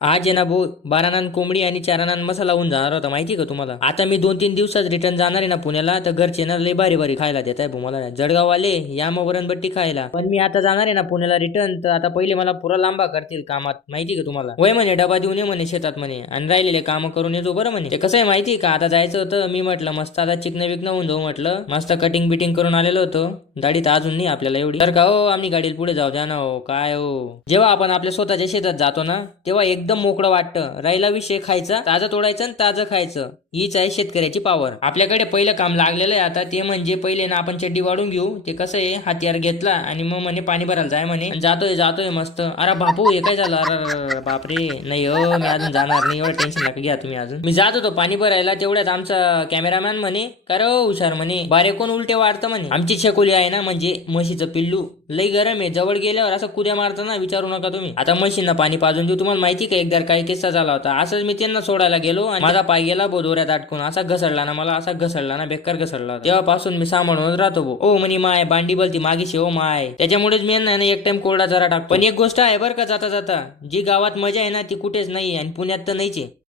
आज आहे ना भाऊ, 12 कोंबडी आणि 4 मसाला होऊन जाणार होता, माहिती का तुम्हाला? आता मी 2-3 दिवसात रिटर्न जाणार आहे ना पुण्याला, तर घरचे ना लय भारी भारी खायला देत आहे भाऊ मला. जळगाववाले या मग वरणबट्टी खायला. पण मी आता जाणार आहे ना पुण्याला रिटर्न, तर आता पहिले मला पुरा लांबा करतील कामात, माहिती का तुम्हाला? वय म्हणे डबा देऊन ये म्हणे शेतात म्हणे, आणि राहिलेले काम करून येतो बरं म्हणे. ते कसं आहे माहिती का, आता जायचं होतं, मी म्हटलं मस्त आता चिकन विकणं होऊन जाऊ म्हटलं, मस्त कटिंग बिटिंग करून आलेलो होतो. दाढी तर अजून नाही आपल्याला एवढी, तर का हो आम्ही गाडीला पुढे जाऊ द्या ना हो, काय हो. जेव्हा आपण आपल्या स्वतःच्या शेतात जातो ना, तेव्हा एकदम मोकळं वाटतं. राहिला विषय खायचा, ताजं तोडायचं आणि ताजं खायचं, हीच आहे शेतकऱ्याची पावर. आपल्याकडे पहिलं काम लागलेलं आहे आता, ते म्हणजे पहिले ना आपण चड्डी वाढून घेऊ. ते कसं आहे, हातियार घेतला आणि मग म्हणे पाणी भरायला जाय म्हणे, आणि जातोय जातोय मस्त. अरे बापू हे काय झालं, अरे बापरे, नाही हो मी अजून जाणार नाही, एवढं टेन्शन नका घ्या तुम्ही. अजून मी जात होतो पाणी भरायला, तेवढ्यात आमचा कॅमेरामॅन म्हणे, का रे हुशार म्हणे, बारे कोण उलटे वाढतं म्हणे. आमची छकुली आहे ना, म्हणजे म्हशीचं पिल्लू, लई गरम आहे. जवळ गेल्यावर असं कुद्या मारतं ना, विचारू नका तुम्ही. आता म्हशींना पाणी पाजून देऊ. तुम्हाला माहिती का एकदा काय किस्सा झाला होता, असंच मी त्यांना सोडायला गेलो आणि माझा पाय गेला बोधोऱ्यात अटकून, असा घसरला ना, मला असा घसरला ना, बेकार घसरला होता. तेव्हापासून मी सांभाळून राहतो भाऊ. ओ म्हणे माय बांडी बलती मागीशी, ओ माय. त्याच्यामुळेच मी ना एक टाइम कोरडा जरा टाकतो. पण एक गोष्ट आहे बरं का, जाता जाता जी गावात मजा आहे ना ती कुठेच नाही, आणि पुण्यात तर नाहीच आहे.